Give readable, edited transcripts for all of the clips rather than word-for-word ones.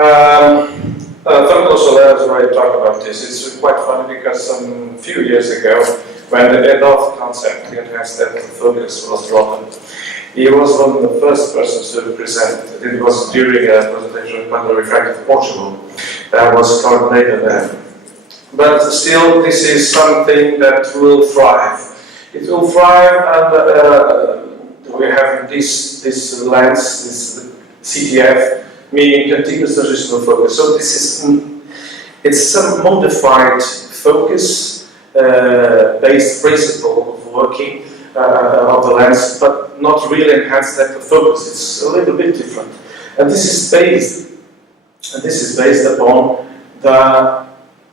Ramiro Salgado has already talked about this. It's quite funny because some few years ago, when the health concept, the enhanced depth of focus, was dropped, he was one of the first persons to present. It was during a presentation on the refractive Portugal that was coordinated there. But still, this is something that will thrive. It will thrive, and we're having this lens, this CTF, meaning continuous transitional focus. So this is it's some modified focus based principle of working of the lens, but not really enhanced depth of focus. It's a little bit different, and this is based upon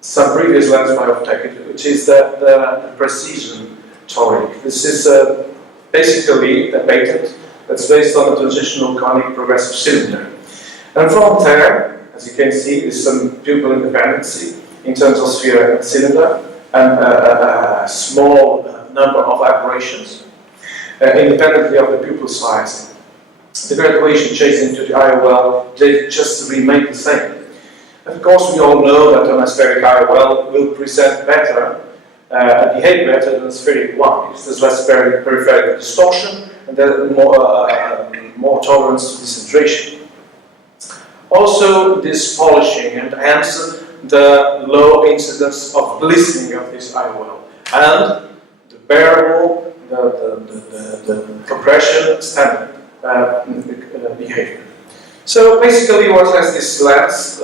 some previous lens biotech, which is the precision toric. This is basically a patent that's based on a transitional conic progressive cylinder. And from there, as you can see, there's some pupil independency in terms of sphere and cylinder, and a small number of aberrations independently of the pupil size. The graduation chasing to the IOL, they just remain the same. Of course, we all know that an aspheric IOL will present better, behave better than a spheric one, because there's less peripheral distortion and there's more tolerance to decentration. Also, this polishing and hence the low incidence of glistening of this IOL and the bearable, the compression standard behavior. So basically, what has this lens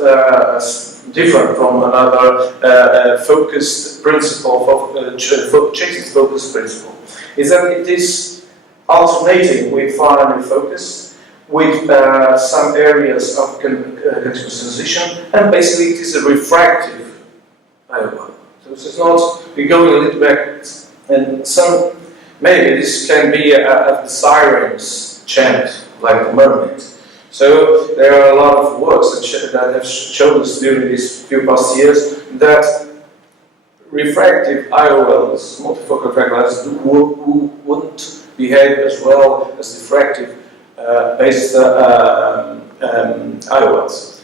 different from another focused principle, chasing focus principle, is that it is alternating with finite focus, with some areas of continuous transition, and basically it is a refractive IOL. So this is not, we're going a little backwards. And maybe this can be a siren's chant, like the mermaid. So there are a lot of works that have shown us during these few past years that refractive IOLs, multifocal refractive IOLs, wouldn't behave as well as diffractive based IOLs.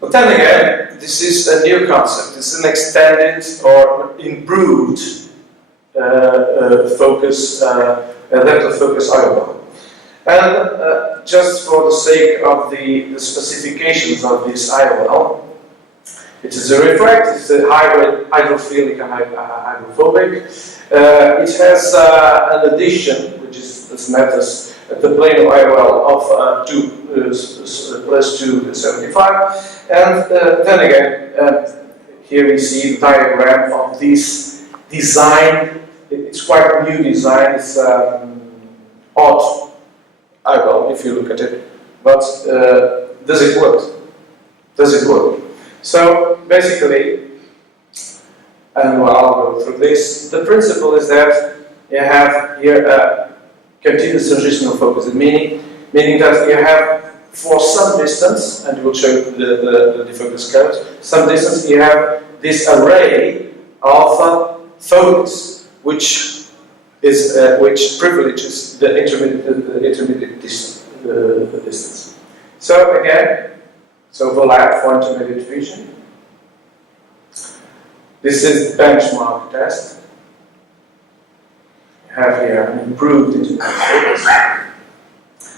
But then again, this is a new concept. It's an extended or improved focus, depth of focus IOL. And just for the sake of the specifications of this IOL, it is a refractive, it's a hydrophilic and hydrophobic. It has an addition, which is this matters at the plane of IOL of plus 275. And then again, here we see the diagram of this design. It's quite a new design. It's odd IOL if you look at it, but does it work? Does it work? So basically, and I'll go through this. The principle is that you have here a continuous transitional focus, meaning that you have for some distance, and we'll show the defocus curves, some distance you have this array of focus, which privileges the intermediate distance. So again, overlap for intermediate vision. This is the benchmark test. You have here an improved intermediate focus.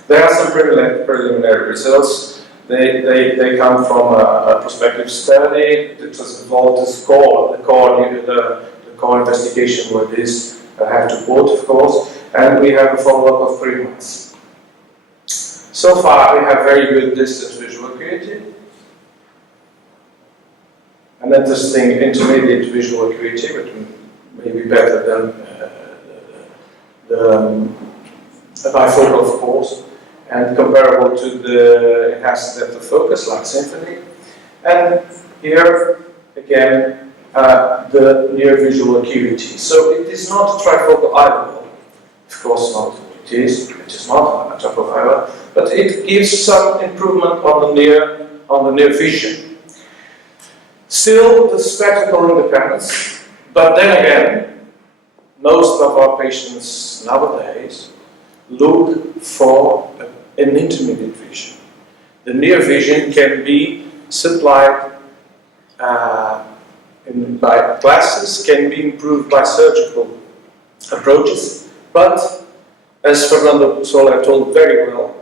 There are some preliminary results. They come from a prospective study that was involved as the core investigation with this. I have to quote, of course, and we have a follow-up of 3 months. So far, we have very good distance visual acuity, an interesting intermediate visual acuity, which may be better than the bifocal, of course, and comparable to the enhanced depth of focus, like Symphony. And here, again, the near visual acuity. So it is not a trifocal IOL, of course not. It is not a trifocal IOL, but it gives some improvement on the near vision. Still, the spectacle independence, but then again, most of our patients nowadays look for an intermediate vision. The near vision can be supplied by glasses, can be improved by surgical approaches, but as Fernando Soler told very well,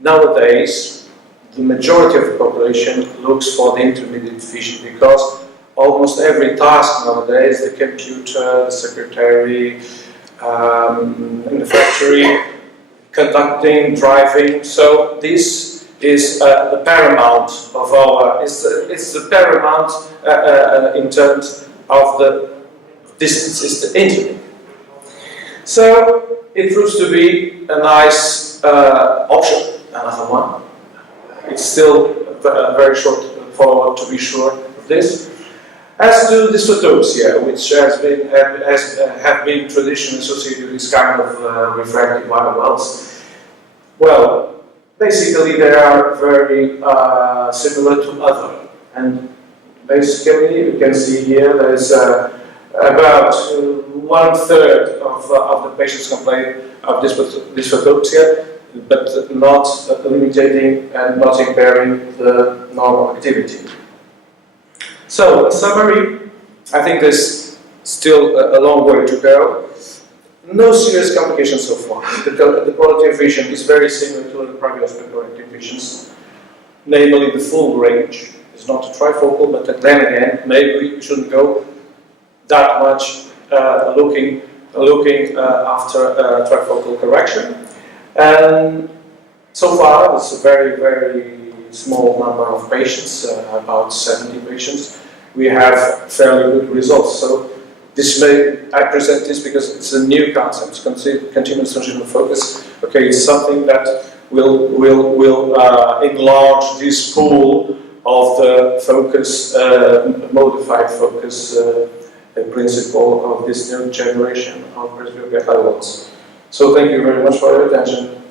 nowadays the majority of the population looks for the intermediate vision because almost every task nowadays, the computer, the secretary, in the factory, conducting, driving, so this is the paramount of our, it's the paramount in terms of the distance, is the intermediate. So it proves to be a nice option, another one. It's still a very short follow-up to be sure of this. As to dysphotopsia, which have been traditionally associated with this kind of refractive IOLs, well, basically they are very similar to other. And basically, you can see here there's about 1/3 of the patients complain of dysphotopsia, but not limiting and not impairing the normal activity. So, in summary, I think there's still a long way to go. No serious complications so far. The quality of vision is very similar to the presbyopia corrective visions, namely the full range. It's not a trifocal, but then again, maybe we shouldn't go that much looking after trifocal correction. And so far, it's a very, very small number of patients, about 70 patients. We have fairly good results. So I present this because it's a new concept, continuous longitudinal focus. Okay, it's something that will enlarge this pool of the focus, modified focus principle of this new generation of presbyopia IOLs. So thank you very much for your attention.